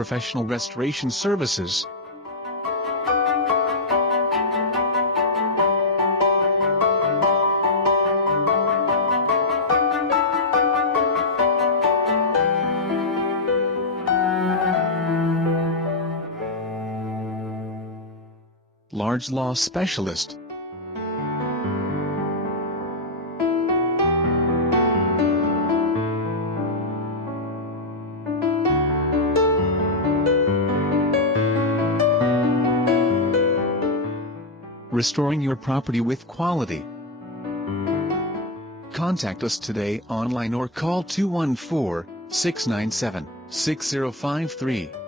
professional restoration services. Large Law Specialist. Restoring your property with quality. Contact us today online or call 214-697-6053.